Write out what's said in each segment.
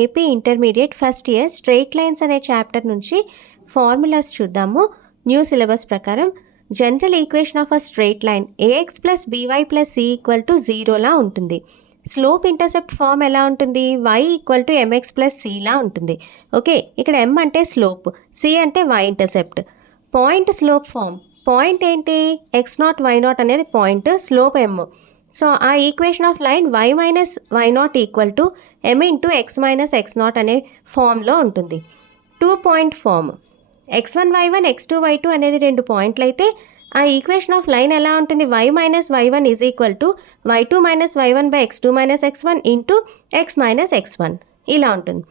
AP intermediate first year straight lines అనే chapter నుంచి formulas చూద్దాము. న్యూ సిలబస్ ప్రకారం general equation of a straight line a x plus by plus c equal to జీరోలా ఉంటుంది. Slope intercept form ఎలా ఉంటుంది? Y equal to m x plus సిలా ఉంటుంది. ఓకే, ఇక్కడ ఎం అంటే స్లోప్, సి అంటే y intercept. Point slope form, point ఏంటి? ఎక్స్ నాట్ వై నాట్ అనేది పాయింట్, స్లోప్ ఎమ్. సో ఆ equation of line y minus y naught equal to m into x minus x naught అనే ఫామ్లో ఉంటుంది. 2 point form, x1 y1 x2 y2 అనేది 2 పాయింట్లు అయితే ఆ ఈక్వేషన్ ఆఫ్ లైన్ ఎలా ఉంటుంది? y minus వై1 is equal to y2 minus వై1 by x2 minus x1 into x minus x1 ఇలా ఉంటుంది.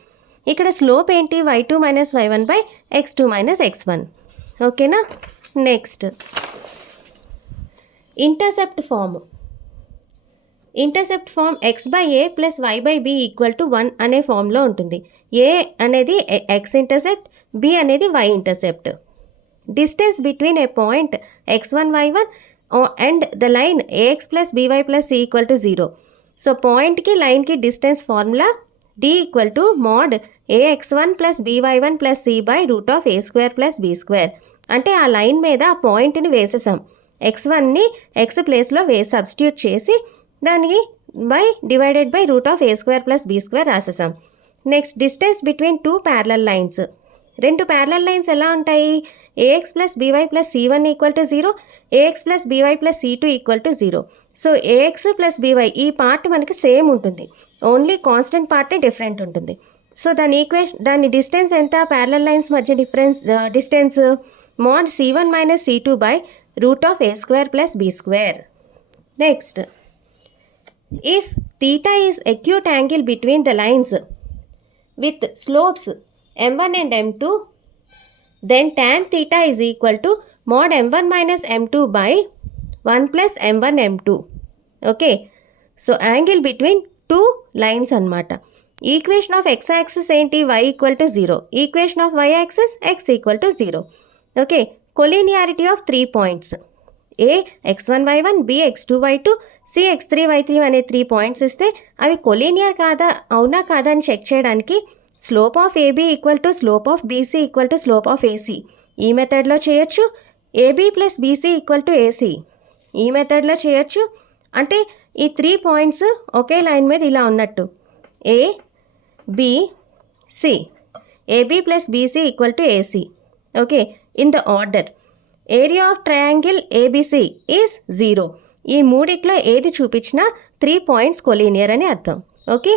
ఇక్కడ స్లోప్ ఏంటి? y2 minus వై1 by x2 minus x1. ఓకేనా? Next intercept form. Intercept form x by a plus y by b equal to 1 అనే ఫామ్లో ఉంటుంది. A అనేది x intercept, b అనేది y intercept. Distance between a point x1 y1 and the line a x plus by plus c equal to 0. So పాయింట్కి లైన్కి distance formula d equal to mod a x one plus b y one plus c by root of A square plus be square. అంటే ఆ line మీద ఆ పాయింట్ని వేసేసాం, x1ని X ప్లేస్లో substitute చేసి దానికి divided by root of A square plus be square రాసేసాం. Next distance between 2 parallel lines. 2 parallel lines ఎలా ఉంటాయి? A X plus by plus C one equal to 0, A X plus by plus C two equal to 0. So A X plus B Y ఈ part మనకి same ఉంటుంది, only constant పార్టే different ఉంటుంది. So దాని distance ఎంత? Parallel lines మధ్య distance mod C one minus C two by root of A square plus be square. Next, if theta is acute angle between the lines with slopes m1 and m2, then tan theta is equal to mod m1 minus m2 by 1 plus m1 m2. Okay, so angle between two lines అన్నమాట. Equation of x axis ఏంటి? y equal to 0. Equation of y axis x equal to 0. Okay, collinearity of 3 points a x1 y1, b x2 y2, c x3 y3 అనే 3 points ఇస్తే అవి collinear కాదా అవునా కాదా అని check చేయడానికి slope of AB equal to slope of BC equal to slope of AC ఈ మెథడ్లో చేయొచ్చు. AB plus BC equal to AC ఈ మెథడ్లో చేయొచ్చు. అంటే ఈ 3 పాయింట్స్ ఒకే లైన్ మీద ఇలా ఉన్నట్టు, a b c, AB plus BC equal to AC. Okay, in the order. Area of triangle ABC is 0. ఈ మూడిట్లో ఏది చూపించినా 3 పాయింట్స్ కొలీనియర్ అని అర్థం. ఓకే.